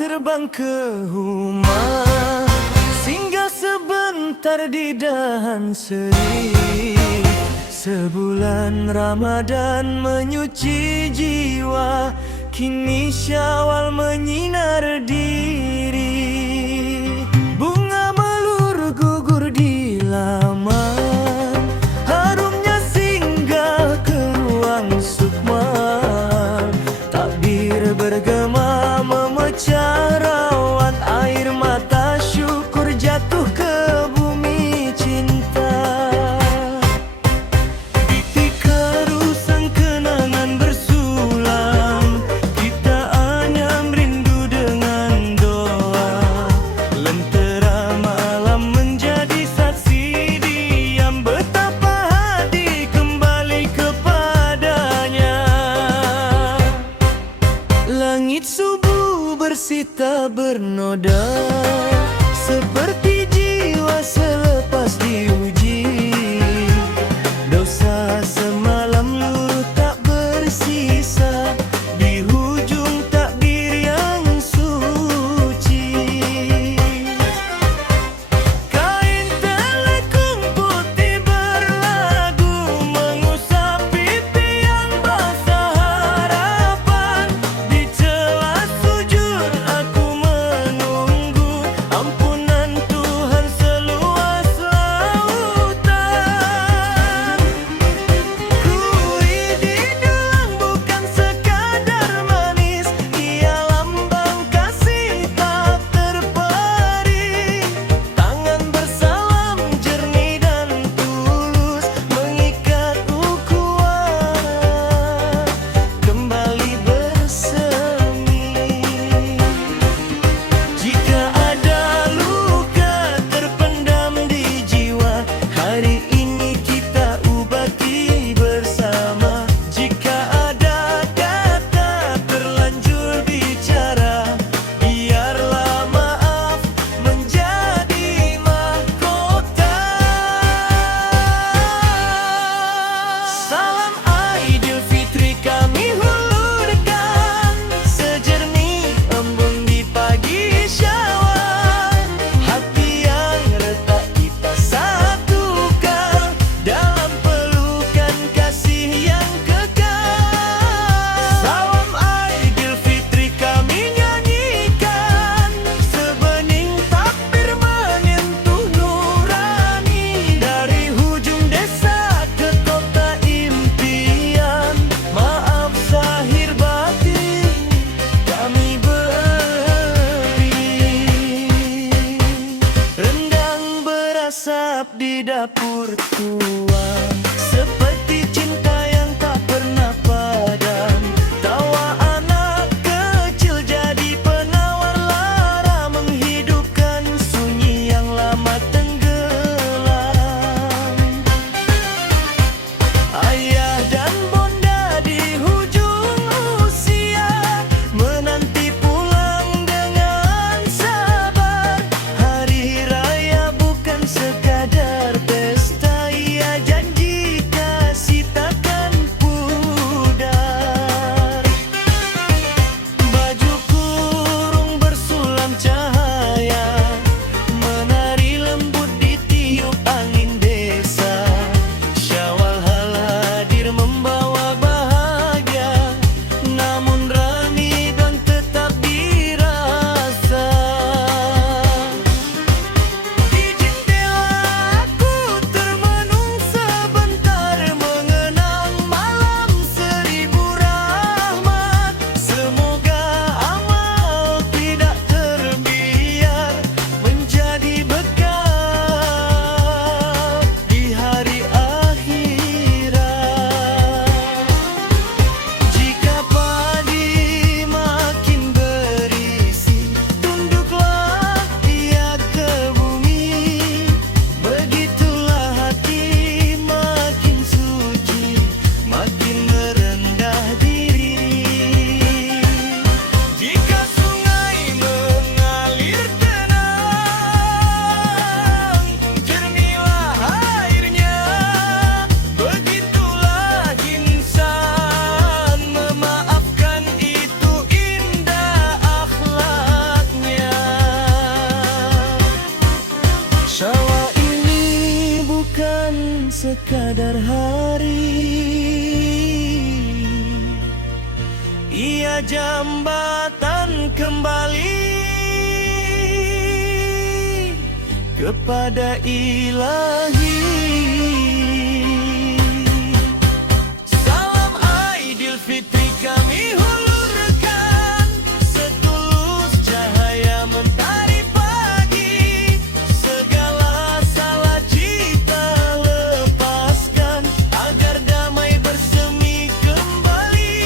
terbang ke rumah, singgah sebentar di dahan seri. Sebulan Ramadan menyuci jiwa, kini Syawal menyinar diri. Bunga melur gugur di laman, harumnya singgah ke ruang sukma. Takbir bergema memecah rawan, air mata syukur jatuh ke bumi cinta. Di kerusan kenangan bersulam, kita anyam rindu dengan doa. Lentera malam menjadi saksi diam, betapa hati kembali kepadanya. Langit subuh bersita bernoda, seperti jiwa selepas diuji. Dosa semalam luruh tak bersisa, di hujung takbir yang suci. Kain telekung putih berlagu, mengusap pipi yang basah harapan. Di celah sujud aku menunggu ampunan Tuhan seluas lautan. Kuih dibilang bukan sekadar manis, ia lambang kasih tak terperi. Tangan bersalam jernih dan tulus, mengikat ukhuwah kembali bersemi. Jika ada luka terpendam di jiwa, hari ini kita ubati bersama. Jika ada kata terlanjur bicara, biarlah maaf menjadi mahkota. Salam Aidilfitri kami hulurkan, sejernih embun di pagi Syawal. Hati yang retak kita satukan dalam pelukan kasih yang kekal. Salam Aidilfitri kami nyanyikan, sebening takbir menyentuh nurani. Dari hujung desa ke kota impian, maaf zahir batin kami beri. Rendang berasap di dapur tua, seperti cinta yang tak pernah padam. Tawa anak kecil jadi penawar lara, menghidupkan sunyi yang lama tenggelam. Ayah dan bonda di hujung usia, menanti pulang dengan sabar. Hari raya bukan sekadar pesta sekadar hari. Ia jambatan kembali kepada Ilahi. Salam Aidilfitri kami hulurkan, setulus cahaya mentari pagi. Segala salah cita lepaskan, agar damai bersemi kembali.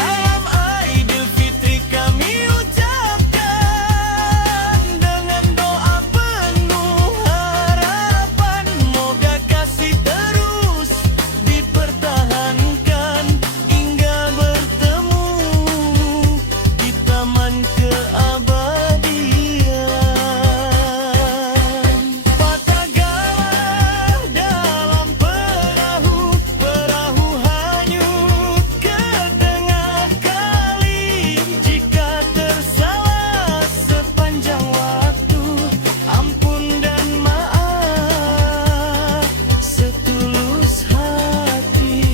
Salam Aidilfitri kami ucapkan, dengan doa penuh harapan. Moga kasih terus dipertahankan hingga bertemu di taman keabadian. Patah galah dalam perahu, perahu hanyut ke tengah kali. Jika tersalah sepanjang waktu, ampun dan maaf setulus hati.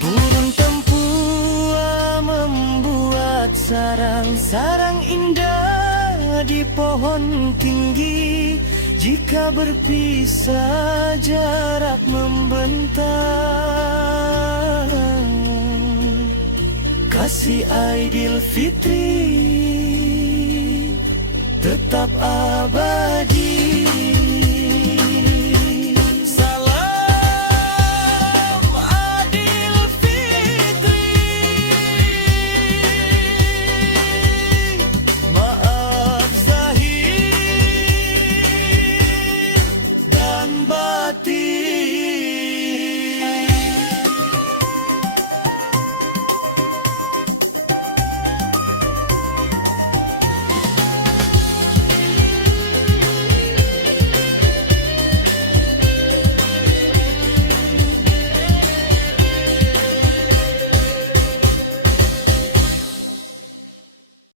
Burung tempua membuat sarang-sarang indah di pohon tinggi. Jika berpisah jarak membentang, kasih Aidilfitri tetap abadi.